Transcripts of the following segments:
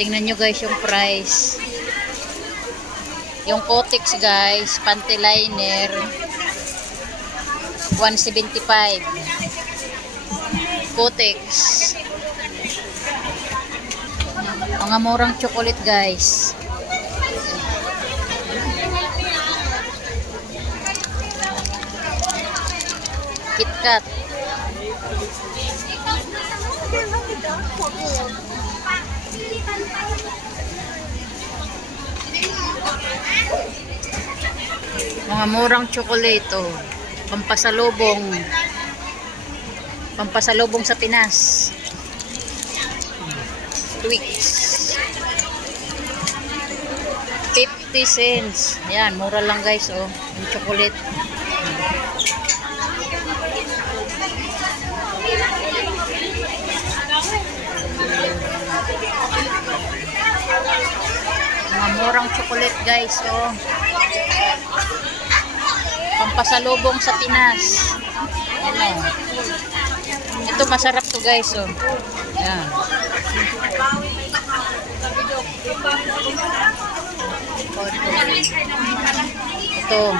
Tingnan nyo guys yung price. Yung Kotex guys, panty liner, 175. Kotex. Mga murang chocolate guys. KitKat. Mga murang chocolate, oh. Pampasalubong. Pampasalubong sa Pinas. Twix. 50 cents. Ayan, mura lang guys, oh. Yung chocolate. Mga murang chocolate guys, oh. Pampasalubong sa Pinas. Ayan, oh. Ito masarap to guys, oh. Ayan. Ito.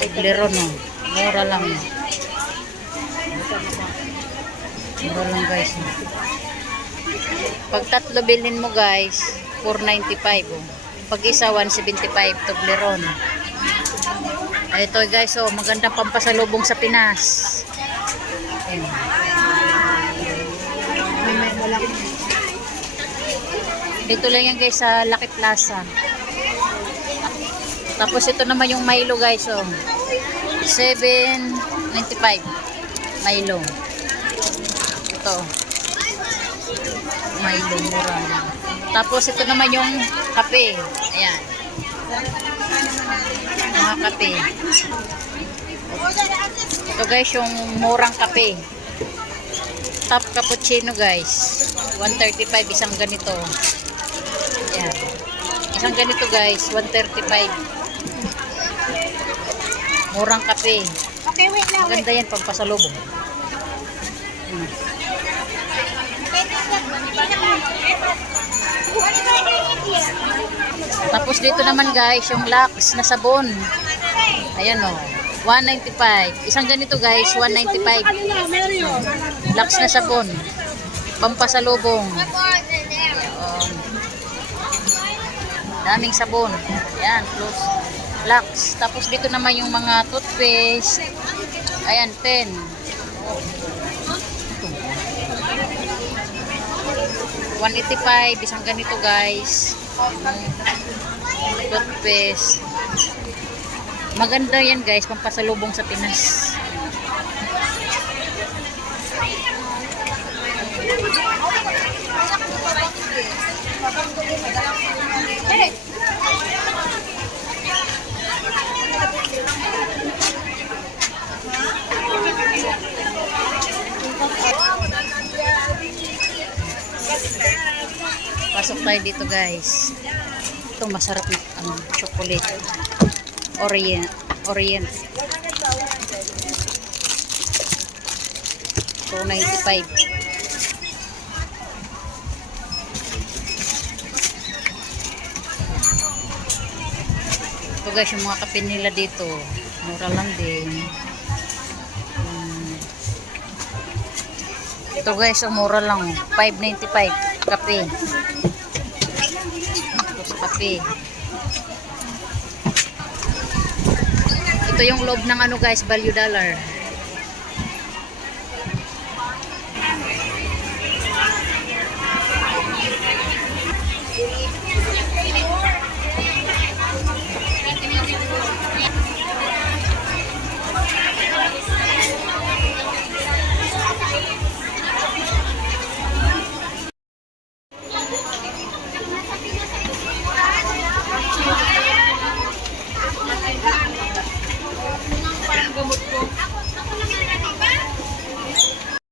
Toblerone, oh. Mura lang. Mura lang guys, oh. Pag tatlo bilhin mo guys, 495, oh. Pag isa 175 Toblerone. Ay, ito guys, oh, magandang pampasalubong sa Pinas. Ayan. Ito lang yan guys sa Lucky Plaza. Tapos ito naman yung Milo guys, oh. 7.95 Milo. Ito. Milo, mura. Tapos ito naman yung kape. Ayan. Mga kape. Ito guys yung murang kape. Top cappuccino guys. 135 isang ganito. Ayan. Isang ganito guys, 135. Murang kape. Okay, wait lang. Maganda yan pampasalubong. Tapos dito naman guys, yung Lux na sabon. Ayan o. 195. Isang ganito guys, 195. Lux na sabon. Pampasalubong. Daming sabon. Ayan, plus Lux. Tapos dito naman yung mga toothpaste. Ayan, 10. $185, isang ganito guys. Toothpaste. Maganda yan guys, pampasalubong sa Pinas. Pasok tayo dito guys. Ito masarap na chocolate. Orient. $295. Ito guys yung mga kape nila dito. Mura lang din. Ito guys, mura lang. $5.95 kape. Ito sa kape. Ito yung loob ng ano guys, value dollar. Parang gamot ko.